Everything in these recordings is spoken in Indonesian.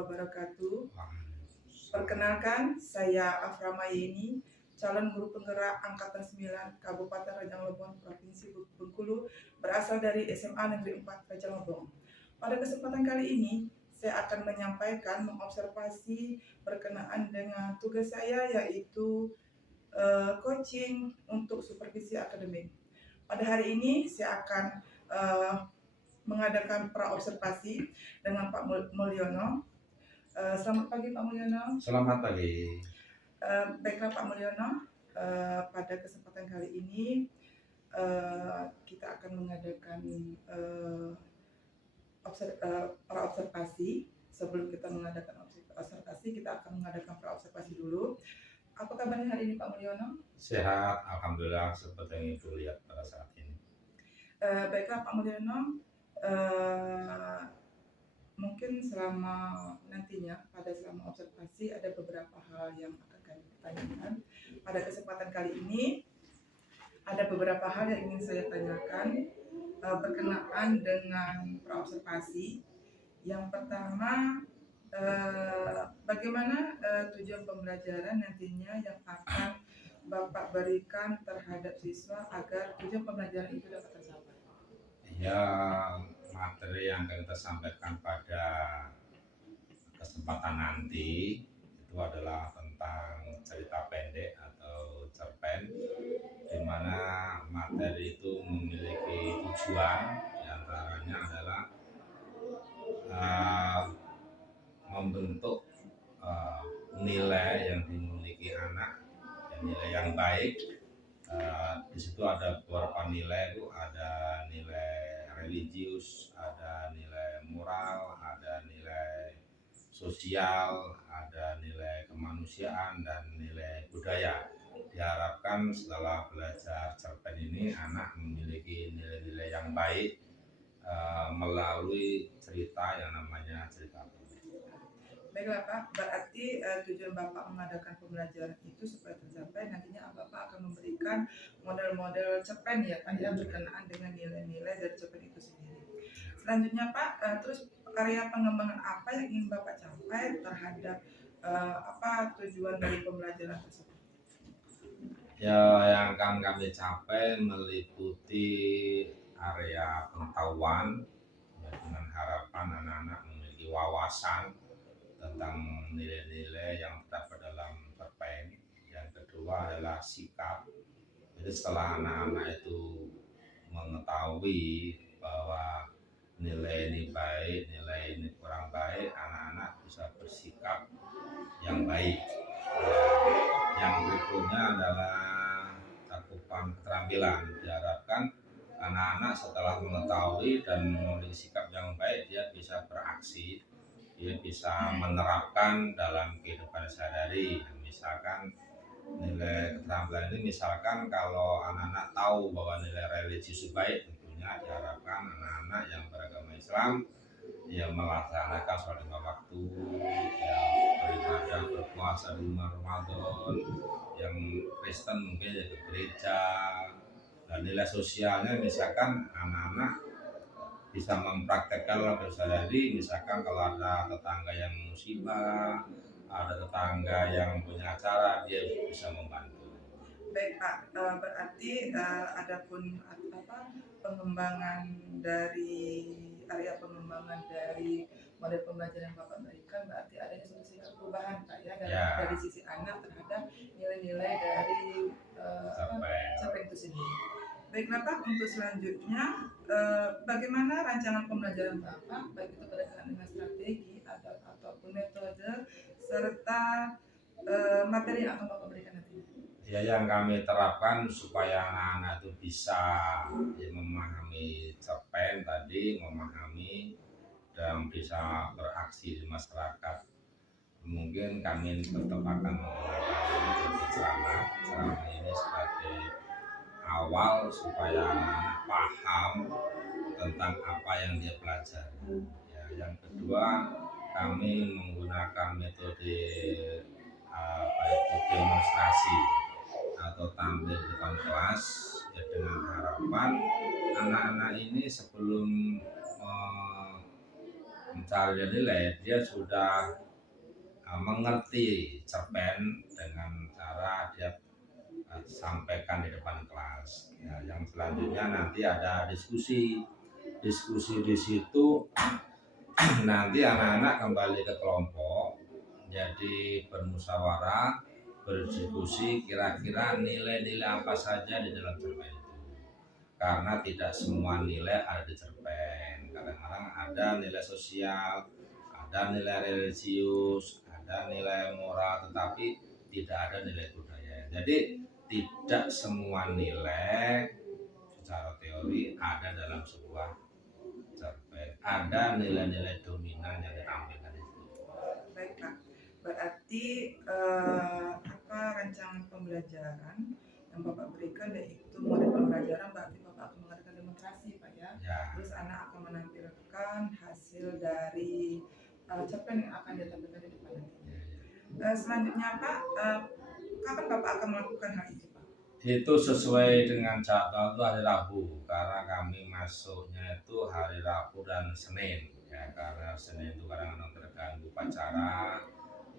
wabarakatuh. Perkenalkan, saya Afra Mayeni, calon guru penggerak Angkatan 9 Kabupaten Rajang Lebong, Provinsi Bengkulu, berasal dari SMA Negeri 4 Rajang Lebong. Pada kesempatan kali ini, saya akan menyampaikan mengobservasi berkenaan dengan tugas saya, yaitu coaching untuk supervisi akademik. Pada hari ini, saya akan mengadakan praobservasi dengan Pak Mulyono. Selamat pagi Pak Mulyono. Selamat pagi. Baiklah Pak Mulyono, pada kesempatan kali ini kita akan mengadakan praobservasi. Sebelum kita mengadakan observasi, kita akan mengadakan praobservasi dulu. Apa kabarnya hari ini Pak Mulyono? Sehat, alhamdulillah, seperti yang Ibu lihat pada saat ini. Baiklah Pak Mulyono, mungkin selama observasi ada beberapa hal yang akan kami tanyakan. Pada kesempatan kali ini ada beberapa hal yang ingin saya tanyakan berkenaan dengan praobservasi. Yang pertama, bagaimana tujuan pembelajaran nantinya yang akan Bapak berikan terhadap siswa agar tujuan pembelajaran itu dapat tercapai? Ya, materi yang akan kita sampaikan pada kesempatan nanti itu adalah tentang cerita pendek atau cerpen, di mana materi itu memiliki tujuan, diantaranya adalah membentuk nilai yang dimiliki anak, nilai yang baik. Di situ ada beberapa nilai, itu ada nilai religius, ada nilai moral, ada nilai sosial, ada nilai kemanusiaan, dan nilai budaya. Diharapkan setelah belajar cerpen ini anak memiliki nilai-nilai yang baik melalui cerita yang namanya cerita pendek. Baiklah Pak, berarti tujuan Bapak mengadakan pembelajaran itu supaya tercapai nantinya Bapak akan memberikan model-model cerpen ya Pak, yang berkenaan dengan nilai-nilai dari cerpen itu sendiri. Selanjutnya Pak, terus karya pengembangan apa yang ingin Bapak capai terhadap tujuan dari pembelajaran tersebut? Ya, yang akan kami capai meliputi area pengetahuan, ya, dengan harapan anak-anak memiliki wawasan tentang nilai-nilai yang terdapat dalam cerpen. Yang kedua adalah sikap. Jadi setelah anak-anak itu mengetahui bahwa nilai ini baik, nilai ini kurang baik, anak-anak bisa bersikap yang baik. Yang berikutnya adalah cakupan keterampilan. Diharapkan anak-anak setelah mengetahui dan memiliki sikap yang baik, dia bisa beraksi, dia bisa menerapkan dalam kehidupan sehari-hari. Misalkan nilai keterampilan ini, misalkan kalau anak-anak tahu bahwa nilai religius baik, tentunya diharapkan anak-anak yang beragama Islam yang melaksanakan sholat 5 waktu, yang beribadah berpuasa di bulan Ramadan, yang Kristen mungkin ya ke gereja. Dan nilai sosialnya misalkan anak-anak bisa mempraktekkan dalam sehari-hari, misalkan kalau ada tetangga yang musibah, ada tetangga yang punya acara, dia bisa membantu. Baik Pak, berarti adapun pengembangan dari area pengembangan dari model pembelajaran yang Bapak berikan, berarti adanya suatu sikap perubahan Pak ya, dari sisi anak terhadap nilai-nilai dari cerpen itu sendiri. Baiklah Pak, untuk selanjutnya bagaimana rancangan pembelajaran Bapak, baik itu berkaitan dengan strategi ataupun metode serta materi yang akan Bapak berikan nanti? Ya, yang kami terapkan supaya anak-anak itu bisa memahami cerpen tadi, memahami dan bisa beraksi di masyarakat. Mungkin kami tetap akan menggunakan ceramah ini sebagai awal supaya anak-anak paham tentang apa yang dia pelajari. Ya, yang kedua, kami menggunakan metode demonstrasi atau tampil di depan kelas, ya, dengan harapan anak-anak ini sebelum mencari nilai, dia sudah mengerti cerpen dengan cara dia sampaikan di depan kelas. Ya, yang selanjutnya nanti ada diskusi di situ. Nanti anak-anak kembali ke kelompok, jadi bermusyawarah, berdiskusi kira-kira nilai-nilai apa saja di dalam cerpen itu. Karena tidak semua nilai ada di cerpen. Kadang-kadang ada nilai sosial, ada nilai religius, ada nilai moral, tetapi tidak ada nilai budaya. Jadi tidak semua nilai secara teori ada dalam sebuah cerpen. Ada nilai-nilai dominan yang ditampilkan itu. Baik Pak, berarti rancangan pembelajaran yang Bapak berikan yaitu model pembelajaran, berarti Bapak akan mengadakan demonstrasi Pak ya. Terus anak akan menampilkan hasil dari cerpen yang akan ditampilkan di depan nantinya. Selanjutnya Pak, kapan Bapak akan melakukan hal itu Pak? Itu sesuai dengan jadwal itu hari Rabu, karena kami masuknya itu hari Rabu dan Senin ya, karena Senin itu kadang-kadang terganggu upacara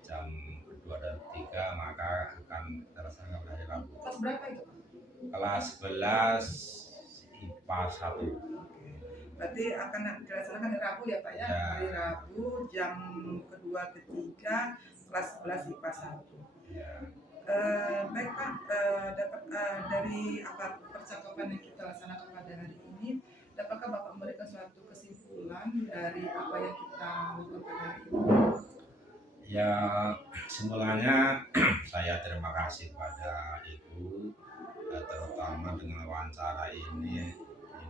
jam kedua dan ketiga, maka akan terlaksana pada hari Rabu. Kelas berapa itu Pak? Kelas 11 IPA 1. Berarti akan dilaksanakan hari Rabu ya Pak ya? Ya. Hari Rabu jam kedua ketiga kelas 11 IPA 1. Ya. Baik Pak, dapat dari apa percakapan yang kita laksanakan pada hari ini, dapatkah Bapak memberikan suatu kesimpulan dari apa yang kita lakukan pada hari ini? Ya, kesimpulannya saya terima kasih kepada Ibu, terutama dengan wawancara ini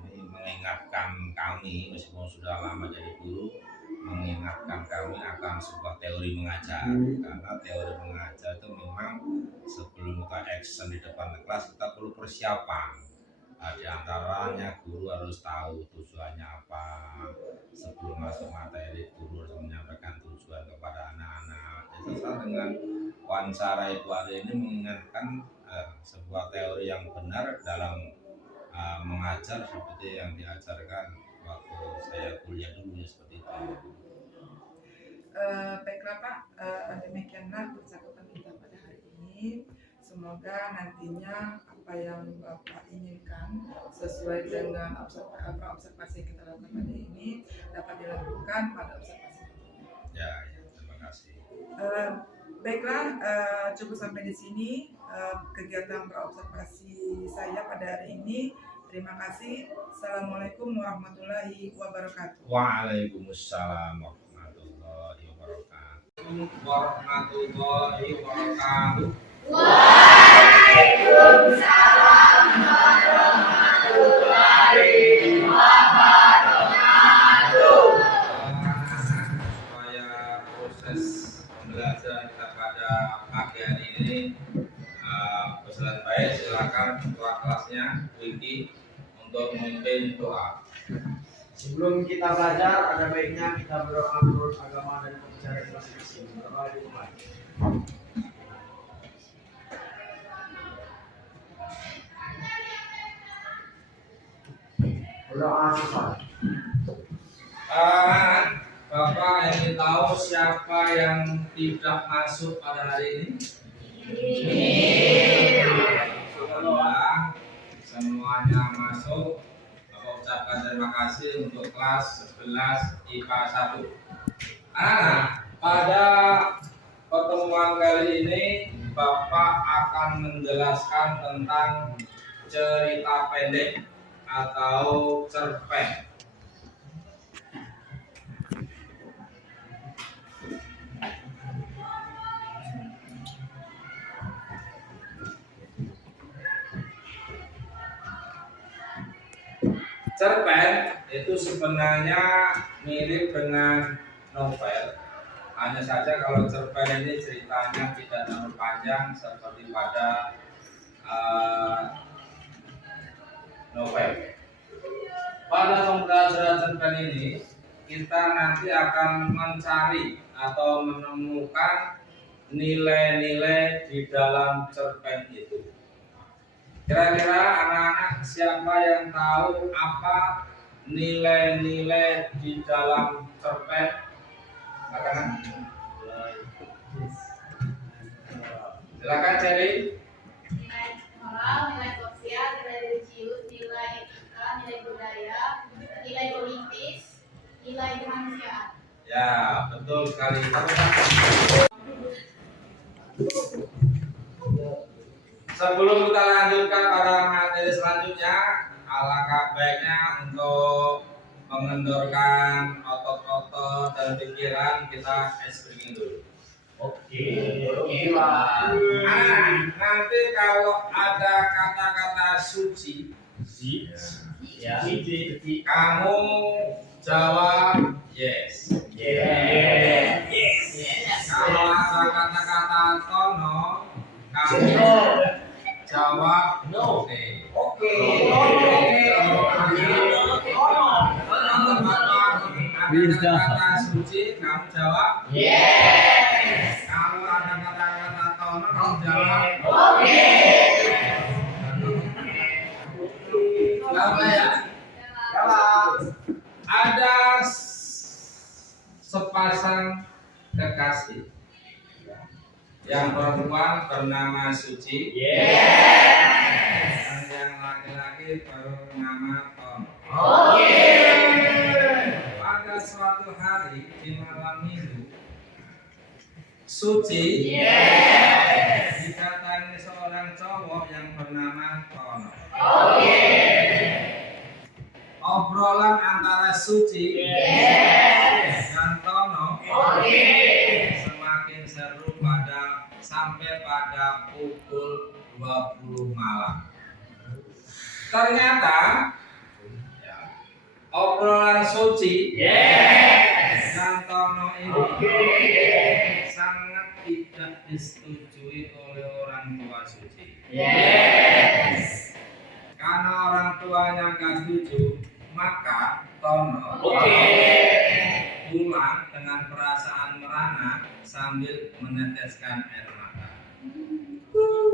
mengingatkan kami, meskipun sudah lama jadi guru, mengingatkan kami akan sebuah teori mengajar. Karena teori mengajar itu memang sebelum kita action di depan kelas, kita perlu persiapan. Di antaranya guru harus tahu tujuannya apa. Sebelum masuk materi, guru harus menyampaikan tujuan kepada anak-anak. Itu sama dengan wawancara Ibu hari ini mengingatkan sebuah teori yang benar dalam mengajar seperti yang diajarkan waktu saya kuliah dulu ya, seperti itu. Baiklah Pak, demikianlah percakapan kita pada hari ini. Semoga nantinya apa yang Bapak inginkan sesuai dengan observasi yang kita lakukan pada ini dapat dilakukan pada observasi. Ya, terima kasih. Baiklah, cukup sampai di sini kegiatan praobservasi saya pada hari ini. Terima kasih. Assalamualaikum warahmatullahi wabarakatuh. Waalaikumsalam warahmatullahi wabarakatuh. Warahmatullahi wabarakatuh. Waalaikumsalam warahmatullahi wabarakatuh. Supaya proses pembelajaran kita pada pagi hari ini berjalan baik, silakan ketua kelasnya Wiki untuk memimpin doa. Sebelum kita belajar, ada baiknya kita berdoa menurut agama dan kepercayaan masing-masing. Berdoa sifat. Bapak ingin tahu siapa yang tidak masuk pada hari ini? Alhamdulillah, semuanya masuk. Bapak ucapkan terima kasih untuk kelas 11 IPA 1. Anak-anak, pada pertemuan kali ini Bapak akan menjelaskan tentang cerita pendek atau cerpen. Cerpen itu sebenarnya mirip dengan novel. Hanya saja kalau cerpen ini ceritanya tidak terlalu panjang seperti pada novel. Pada pembelajaran cerpen ini kita nanti akan mencari atau menemukan nilai-nilai di dalam cerpen itu. Kira-kira anak-anak siapa yang tahu apa nilai-nilai di dalam cerpen. Silakan. Silakan Cherry. Nilai moral, nilai sosial, nilai religius, nilai etika, nilai budaya, nilai politis, nilai kemanusiaan. Ya, betul sekali. Sebelum kita lanjutkan pada materi selanjutnya, alangkah baiknya untuk mengendorkan otot-otot dan pikiran kita ice breaking dulu. Oke, Pak. Nanti kalau ada kata-kata suci, Ya. kamu jawab yes. Kalau ada kata-kata tono, kamu jawab No. oke. Oke. Ada kata suci, kamu jawab Yes. kalau ada kata-kata tono, kamu jawab Oke. apa ya? Ada sepasang kekasih yang perempuan bernama Suci dan yang laki-laki bernama Tom. Pada suatu hari di malam minggu, Suci didatangi seorang cowok yang bernama Tono. Obrolan antara Suci dan Tono semakin seru sampai pada pukul 20 malam. Ternyata obrolan Suci dan Tono ini sangat tidak disetujui oleh orang tua Suci. Karena orang tuanya nggak setuju, maka Tono pulang dengan perasaan merana sambil meneteskan air mata.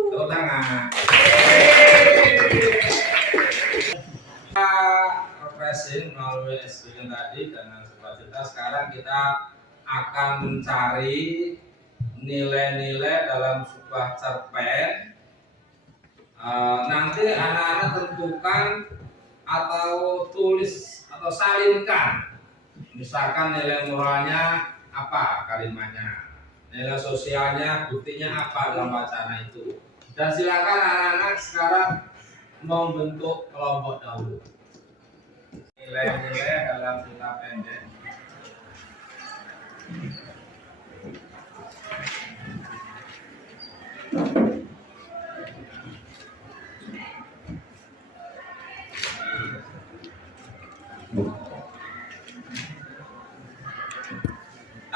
Tepuk tangan. Kita refreshing melalui experience tadi dengan sukacita. Sekarang kita akan mencari nilai-nilai dalam sebuah cerpen. Nanti anak-anak tentukan atau tulis atau salinkan. Misalkan nilai moralnya apa kalimatnya, nilai sosialnya buktinya apa dalam wacana itu. Dan silakan anak-anak sekarang membentuk kelompok dahulu. Nilai-nilai dalam cerita pendek.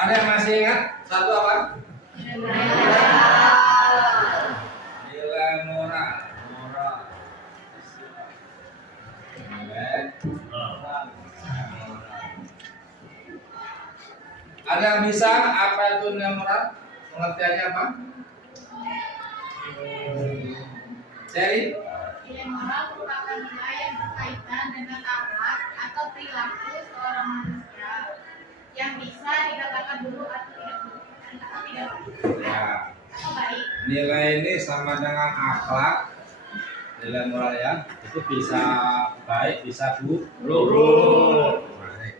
Ada yang masih ingat? Satu apa? Nilai moral. Ada yang bisa apa itu nilai moral? Pengertiannya apa? Cherry? Nilai moral merupakan nilai yang berkaitan dengan akhlak atau perilaku seorang manusia yang bisa dikatakan buruk atau tidak buruk, atau tidak buruk, Ya. atau baik. Nilai ini sama dengan akhlak. Nilai moral ya, itu bisa baik, bisa buruk. Baik.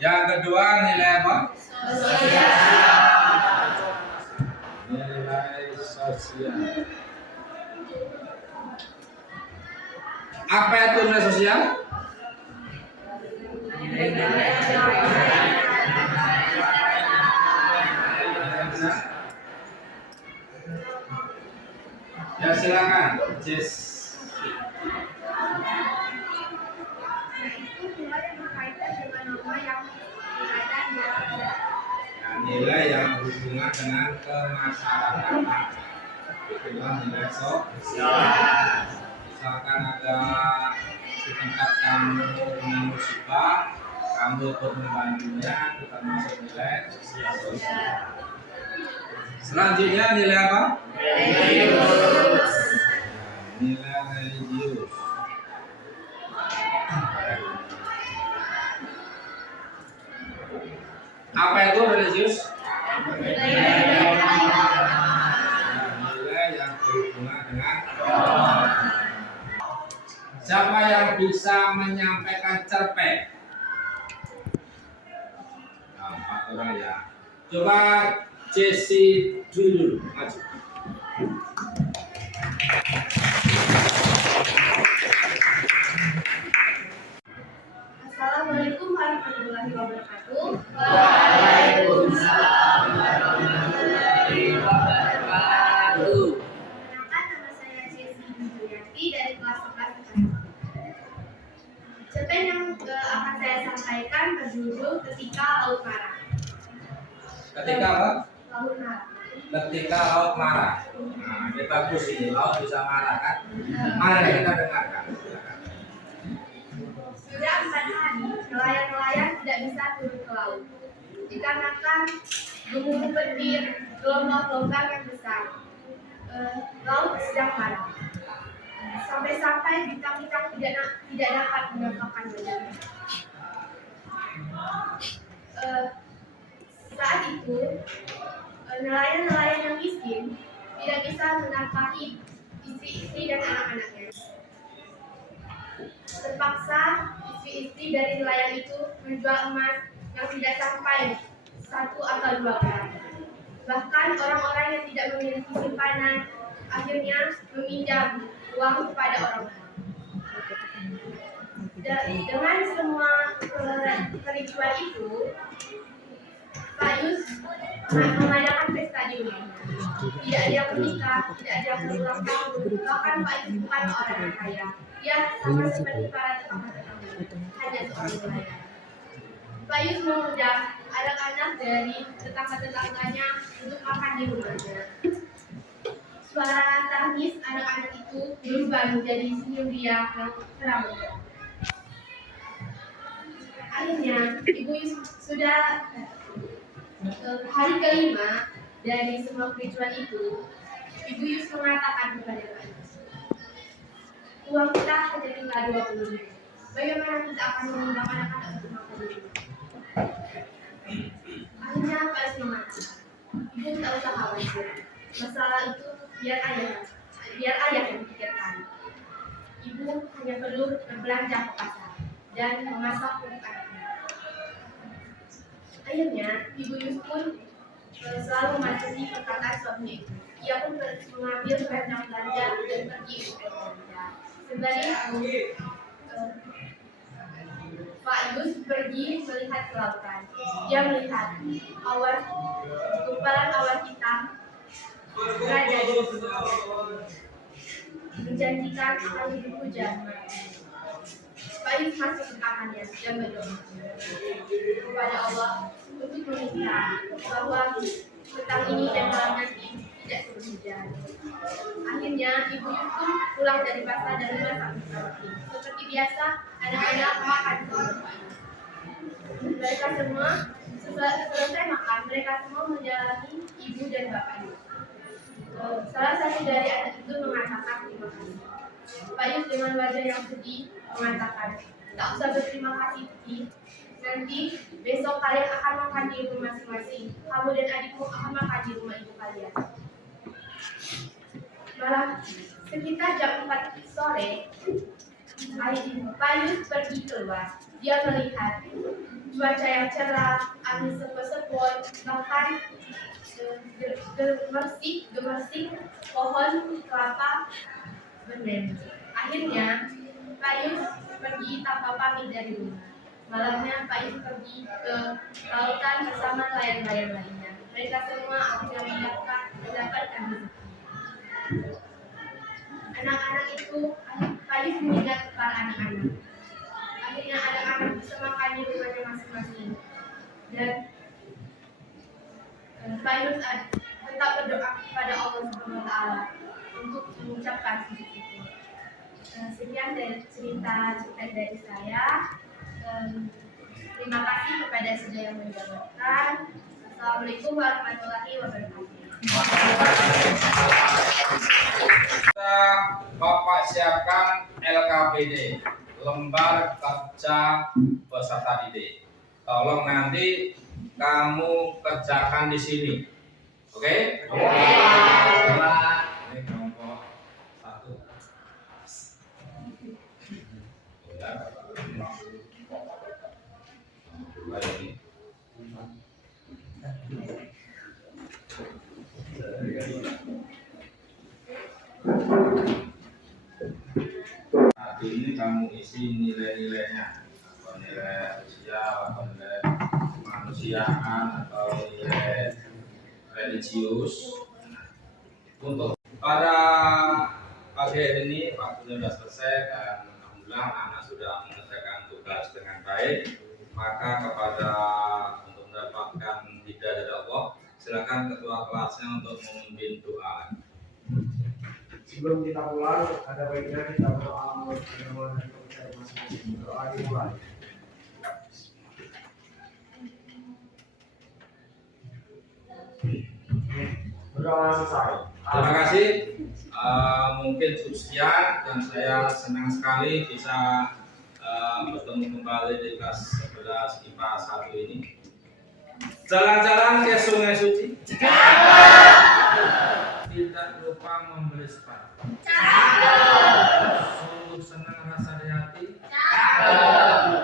Yang kedua nilai apa? Nilai sosial. Apa itu nilai sosial? Ya silakan, Jess. Itu nilai yang berkaitan dengan norma yang berkaitan dengan Nilai yang berhubungan dengan kemasyarakatan. Itulah nilai sosial. Misalkan ada di tempat kamu kena musibah, kamu ikut membantunya, itu termasuk nilai sosial. Selanjutnya nilai apa? Nilai religius. Siapa yang bisa menyampaikan cerpen? Nah, 4 orang ya. Coba Jesse dulu maju. Assalamualaikum warahmatullahi wabarakatuh. Waalaikumsalam warahmatullahi wabarakatuh. Perkenalkan, nama saya Jessi Julianti dari kelas 11 Cerpen yang akan saya sampaikan berjudul Ketika Laut Marah. Ketika apa? Laut Marah. Ketika laut marah. Nah, ini bagus ini, laut bisa marah kan? Mari kita dengarkan. Silakan. Sudah 4 hari, nelayan-nelayan tidak bisa turun ke laut dikarenakan gemuruh petir, gelombang-gelombang yang besar. Laut sedang marah. Sampai-sampai bintang-bintang tidak dapat menampakkannya. Saat itu, nelayan-nelayan yang miskin tidak bisa menafkahi istri-istri dan anak-anaknya. Terpaksa istri-istri dari nelayan itu menjual emas yang tidak sampai 1 atau 2 gram. Bahkan orang-orang yang tidak memiliki simpanan akhirnya meminjam uang kepada orang tua. Dengan semua kericuan itu, Pak Yus mengadakan pesta di rumahnya. Tidak ada yang menikah, tidak ada yang berulang tahun. Bahkan Pak Yus bukan orang yang kaya. Dia sama seperti para tetangga-tetangga, hanya seorang nelayan. Pak Yus mengundang anak-anak dari tetangga-tetangganya untuk makan di rumahnya. Suara tangis anak-anak itu berubah menjadi senyum dia yang terang. Akhirnya, Ibu Yus sudah hari kelima dari semua kericuan itu, Ibu Yus mengatakan kepada Pak Yus, uang kita hanya tinggal 20.000. Bagaimana kita akan mengundang anak-anak untuk makan di rumah? Akhirnya Pak Yus mengatakan, Ibu tidak usah khawatir. Masalah itu biar ayah yang pikirkan. Ibu hanya perlu berbelanja ke pasar dan memasak untuk anaknya. Akhirnya Ibu Yus pun selalu mematuhi perkataan suaminya itu. Ia pun mengambil kantong belanja dan pergi untuk belanja. Sembari itu, Pak Yus pergi melihat ke lautan. Dia melihat gumpalan awan hitam berada di menjanjikan akan hujan. Pak Yus masuk ke kamarnya dan berdoa kepada Allah untuk meminta bahwa petang ini dan malam nanti tidak turun hujan. Akhirnya Ibu Yus pun pulang dari pasar dan masak roti. Seperti biasa, anak-anak makan bersama Pak Yus. Mereka semua selesai makan, mereka semua menjalani ibu dan bapak Yus. Salah satu dari anak itu mengatakan terima kasih. Pak Yus dengan wajah yang sedih mengatakan, tak usah berterima kasih, Ti. Nanti besok kalian akan makan di rumah masing-masing. Kamu dan adikmu akan makan di rumah ibu kalian. Malam sekitar jam 4 sore, Pak Yus pergi keluar. Dia melihat cuaca yang cerah, angin sepoi-sepoi, bahkan gemersik pohon kelapa bernyanyi. Akhirnya Pak Yus pergi tanpa pamit dari rumah. Malamnya Pak Yus pergi ke lautan bersama nelayan-nelayan lainnya. Mereka semua akhirnya mendapatkan rezeki. Anak-anak itu, Pak Yus mengingat para anak-anak. Akhirnya anak-anak bisa makan di rumahnya masing-masing. Dan Pak Yus tetap berdoa kepada Allah Subhanahu wa Ta'ala untuk mengucapkan syukur. Sekian dari cerita dari saya. Terima kasih kepada saudara yang mendengarkan. Assalamualaikum warahmatullahi wabarakatuh. Bapak siapkan LKPD, lembar kerja peserta didik. Tolong nanti kamu kerjakan di sini, oke? Ini kelompok 1. Tadi ini kamu isi nilai-nilainya, atau nilai sosial, atau nilai kemanusiaan, atau nilai religius. Untuk pada pagi hari ini waktunya sudah selesai dan alhamdulillah anak sudah menyelesaikan tugas dengan baik. Maka kepada untuk mendapatkan hidayah dari Allah, silakan ketua kelasnya untuk memimpin doa. Sebelum kita pulang, ada baiknya kita berdoa menurut agama dan kepercayaan masing-masing. Doa dimulai. Berdoa selesai. Terima kasih. Mungkin cukup sekian dan saya senang sekali bisa bertemu kembali di kelas 11 IPA 1 ini. Jalan-jalan ke Sungai Suci. Tidak lupa membeli sepatu. Sungguh senang rasa di hati.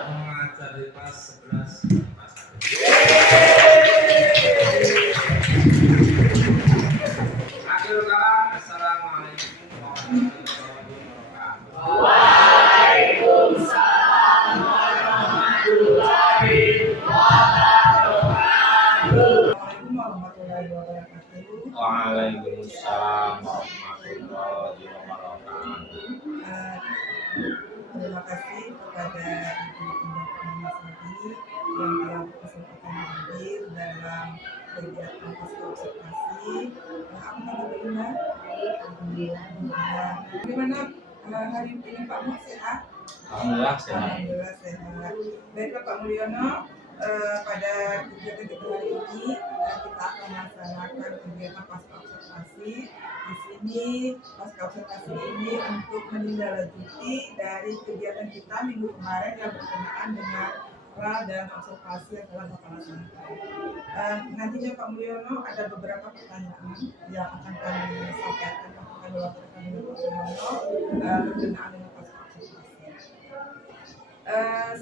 Mengajar di kelas 11 IPA 1. Akhir kalam, assalamualaikum warahmatullahi wabarakatuh. Waalaikumsalam warahmatullahi wabarakatuh. Assalamualaikum warahmatullahi wabarakatuh. Waalaikumsalam warahmatullahi wabarakatuh. Terima kasih kepada Ibu Indah Purnamasari yang telah berkesempatan hadir dalam kegiatan pasca observasi. Apa kabar Indah? Alhamdulillah. Bagaimana hari ini Pak Mu, sehat? Alhamdulillah sehat. Alhamdulillah sehat. Baiklah Pak Mulyono, pada kegiatan kita hari ini kita akan melaksanakan kegiatan pasca observasi. Di sini pasca observasi ini untuk menindaklanjuti dari kegiatan kita minggu kemarin yang berkenaan dengan pra dan observasi yang telah Bapak laksanakan. Nantinya Pak Mulyono ada beberapa pertanyaan yang akan kami sampaikan, akan kami lakukan dengan Pak Mulyono berkenaan dengan pasca observasi.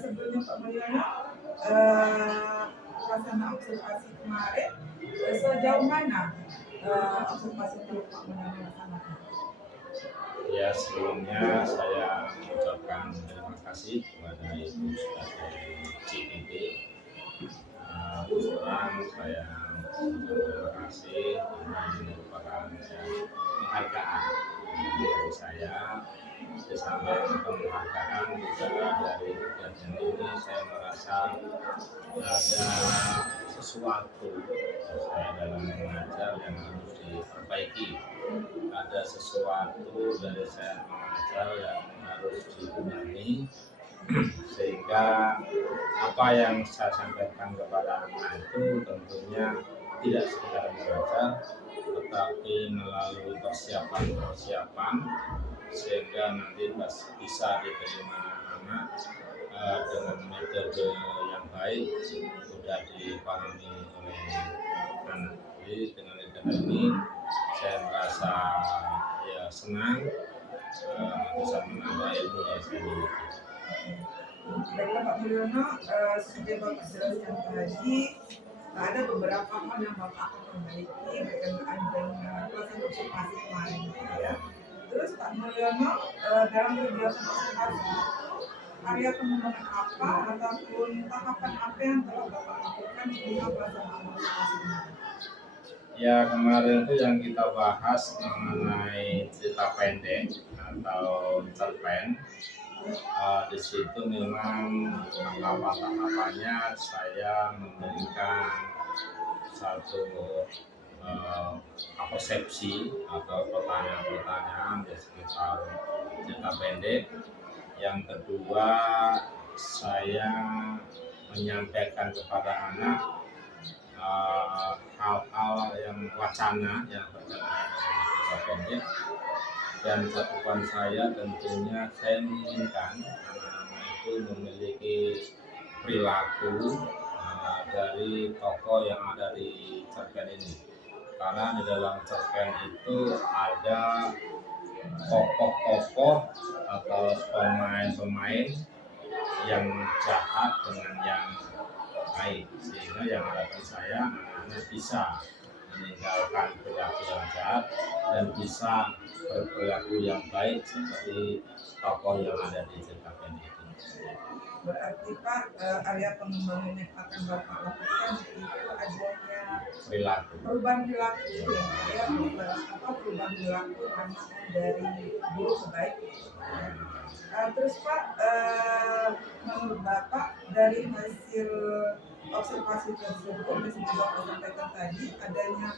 Sebelumnya Pak Mulyono, pelaksanaan observasi kemarin sejauh mana observasi yang Pak Mulyono laksanakan? Ya, sebelumnya saya mengucapkan terima kasih kepada Ibu sebagai CPD. Terus terang saya terima kasih ini merupakan penghargaan dari saya. Di samping penghargaan juga dari kegiatan ini saya merasa ada sesuatu saya dalam mengajar yang harus diperbaiki. Ada sesuatu dari saya mengajar yang harus dibenahi sehingga apa yang saya sampaikan kepada anak itu tentunya tidak sekedar mengajar tetapi melalui persiapan sehingga nanti bisa diterima anak dengan metode yang baik sudah dipahami oleh anak. Jadi dengan metode ini saya merasa ya senang bisa menambah ilmu yang saya miliki. Baiklah Pak Mulyono, seperti yang Bapak jelaskan tadi, ada beberapa hal yang Bapak akan perbaiki berkenaan dengan pelaksanaan observasi kemarin, ya. Terus Pak Mulyono, dalam kegiatan observasi, area pengembangan apa ataupun tahapan apa yang telah Bapak lakukan sebelum pelaksanaan observasi kemarin? Ya, kemarin itu yang kita bahas mengenai cerita pendek atau cerpen. Di situ memang tahapan-tahapannya saya memberikan satu persepsi atau pertanyaan-pertanyaan di sekitar cerita pendek. Yang kedua, saya menyampaikan kepada anak hal-hal yang wacana yang berkaitan dengan cerita pendek. Dan catatan saya tentunya saya menginginkan anak-anak itu memiliki perilaku dari tokoh yang ada di cerpen ini, karena di dalam cerpen itu ada tokoh-tokoh atau pemain-pemain yang jahat dengan yang baik, sehingga yang harapan saya anak-anak bisa meninggalkan perilaku yang jahat dan bisa berperilaku yang baik seperti tokoh yang ada di cerita pendek itu. Berarti Pak, area pengembangan yang akan Bapak lakukan itu adanya Perilaku. perubahan perilaku ya, perubahan perilaku anak dari buruk ke baik. Terus Pak, menurut Bapak dari hasil observasi tersebut yang sudah Bapak sampaikan tadi, adanya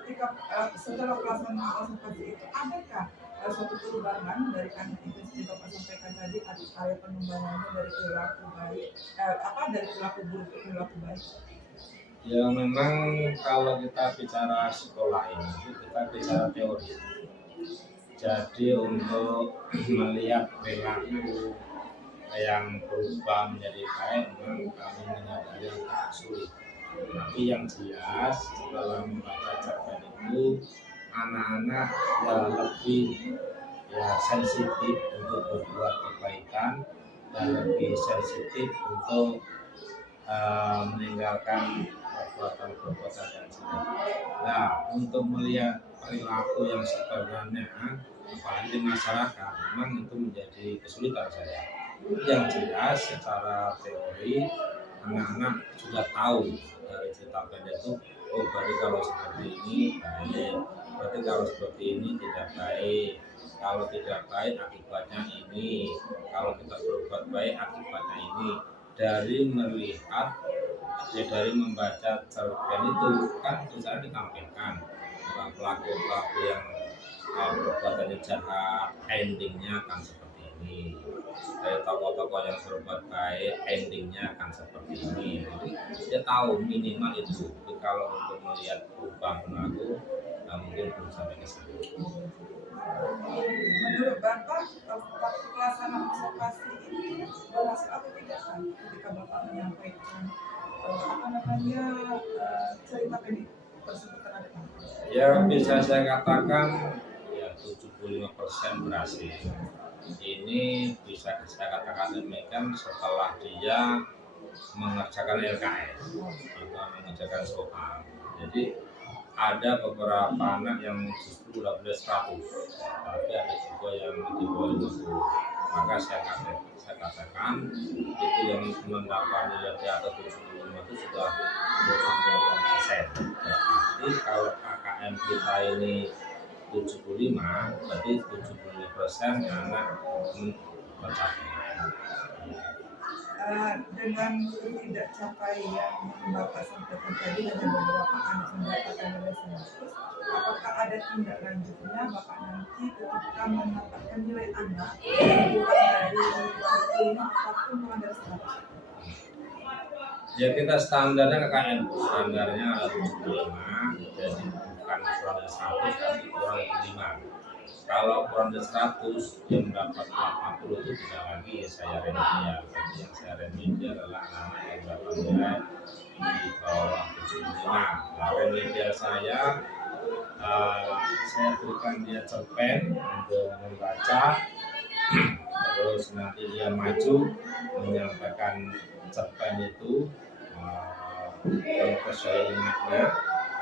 ketika setelah pelaksanaan observasi itu, adakah suatu perubahan dari anak itu seperti Bapak sampaikan tadi, area pengembangannya dari perilaku baik, dari perilaku buruk ke perilaku baik? Ya memang kalau kita bicara sekolah ini kita bicara teori. Jadi untuk melihat perilaku yang berubah menjadi baik memang kami menyadari agak sulit. Tapi yang jelas setelah membaca cerpen itu anak-anak ya lebih sensitif untuk berbuat kebaikan dan lebih sensitif untuk meninggalkan perbuatan-perbuatan yang jelek. Nah, untuk melihat perilaku yang sebenarnya, apalagi di masyarakat, memang itu menjadi kesulitan saya. Yang jelas secara teori, anak-anak sudah tahu dari cerita pendek itu, oh berarti kalau seperti ini baik, berarti kalau seperti ini tidak baik. Kalau tidak baik akibatnya ini, kalau kita berbuat baik akibatnya ini. Dari melihat, dari membaca cerpen itu kan di sana ditampilkan tentang pelaku-pelaku yang perbuatannya jahat, endingnya akan seperti ini. Dari tokoh-tokoh yang berbuat baik, endingnya akan seperti ini. Jadi dia tahu minimal itu. Tapi kalau untuk melihat perubahan perilaku, mungkin belum sampai ke sana. Menurut Bapak, waktu pelaksanaan observasi ini berhasil atau tidak kan ketika Bapak menyampaikan cerita pendek tersebut terhadap anak? Ya bisa saya katakan ya 75% berhasil. Ini bisa saya katakan demikian setelah dia mengerjakan LKS atau mengerjakan soal. Jadi ada beberapa anak yang justru udah 100, tapi ada juga yang di bawah 50. Maka saya katakan itu yang mendapat nilai di atas 75 itu sudah 70%. Berarti kalau KKM kita ini 75, berarti 75% anak mencapai. Dengan tidak capaian Bapak sampaikan tadi dan beberapa anak mendapatkan nilai 100, apakah ada tindak lanjutnya Bapak nanti ketika mendapatkan nilai anak kurang dari 25 ataupun kurang dari 100? Ya kita standarnya KKN, standarnya 75, jadi bukan kurang dari 100 tapi kurang dari 5. Kalau kurang dari 100 yang mendapat 80 itu tidak lagi saya remedial. Jadi yang saya remedial adalah anak yang dapat nilai di bawah 75. Nah, remedial saya berikan dia cerpen untuk membaca, terus nanti dia maju menyampaikan cerpen itu sesuai ingatnya.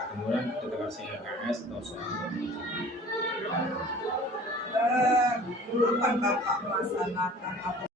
Kemudian kita kasih LKS atau soal Kapan Bapak melaksanakan